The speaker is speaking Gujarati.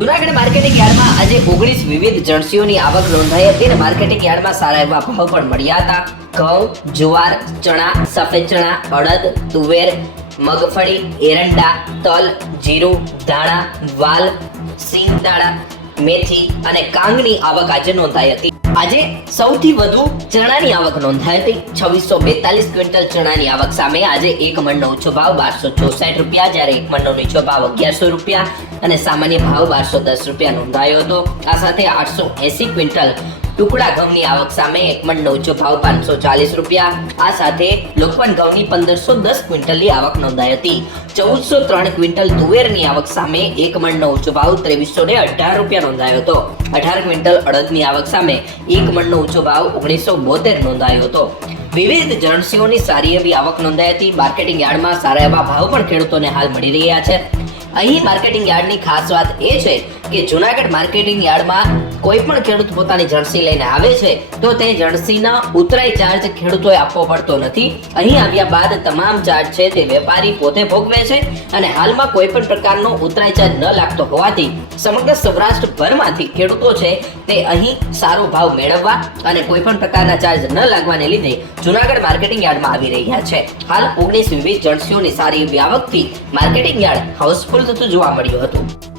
જુનાગઢ માર્કેટિંગ યાર્ડમાં આજે ઓગણીસ વિવિધ જર્સીઓની આવક નોંધાઈ હતી અને માર્કેટિંગ યાર્ડમાં સારા એવા ભાવ પણ મળ્યા હતા. ઘઉં, જુવાર, ચણા, સફેદ ચણા, અડદ, તુવેર, મગફળી, એરંડા, તલ, જીરું, ધાણા, વાલ, સિંગ દાણા મેથી અને કાંગની આવક આજે નોંધાઈ હતી. આજે સૌથી વધુ ચણાની આવક નોંધાઈ હતી. છવ્વીસો બેતાલીસ ક્વિન્ટલ ચણાની આવક સામે આજે એક મણનો ઊંચો ભાવ બારસો ચોસઠ રૂપિયા, જ્યારે એક મણનો નીચો ભાવ અગિયારસો રૂપિયા અને સામાન્ય ભાવ બારસો દસ રૂપિયા નોંધાયો હતો. આ સાથે આઠસો એસી ક્વિન્ટલ ટુકડા ઘઉંની આવક સામે એક મણ નવચો ભાવ પાંચસો ચાલીસ રૂપિયા. આ સાથે લોકવન ઘઉંની પંદરસો દસ ક્વિન્ટલની આવક નોંધાઈ હતી. ચૌદસો ત્રણ ક્વિન્ટલ તુવેરની આવક સામે એક મણ નવચો ભાવ ત્રેવીસો ને અઢાર રૂપિયા નોંધાયો હતો. અઢાર ક્વિન્ટલ અડદની આવક સામે એક મણનો ઊંચો ભાવ ઓગણીસો બોતેર નોંધાયો હતો. વિવિધ જણસીઓની સારી એવી આવક નોંધાઈ હતી. માર્કેટિંગ યાર્ડમાં સારા એવા ભાવ પણ ખેડૂતોને હાલ મળી રહ્યા છે. અહીં માર્કેટિંગ યાર્ડની ખાસ વાત એ છે કે જુનાગઢ માર્કેટિંગ યાર્ડમાં કોઈ પણ ખેડૂત પોતાની જર્સી લઈને આવે છે, તો તે જર્સીના ઉતરાય ચાર્જ ખેડૂતોએ આપવો પડતો નથી. અહીં આવ્યા બાદ તમામ ચાર્જ છે તે વેપારી પોતે ભોગવે છે અને હાલમાં કોઈ પણ પ્રકારનો ઉતરાય ચાર્જ ન લાગતો હોવાથી સમગ્ર સૌરાષ્ટ્રભરમાંથી ખેડૂતો છે તે અહીં સારો ભાવ મેળવવા અને કોઈ પણ પ્રકારના ચાર્જ ન લાગવાને લીધે જુનાગઢ માર્કેટિંગ યાર્ડમાં આવી રહ્યા છે. હાલ ઓગણીસ વિવિધ જર્સીઓની સારી આવકથી માર્કેટિંગ યાર્ડ હાઉસફુલ થતું જોવા મળ્યું હતું.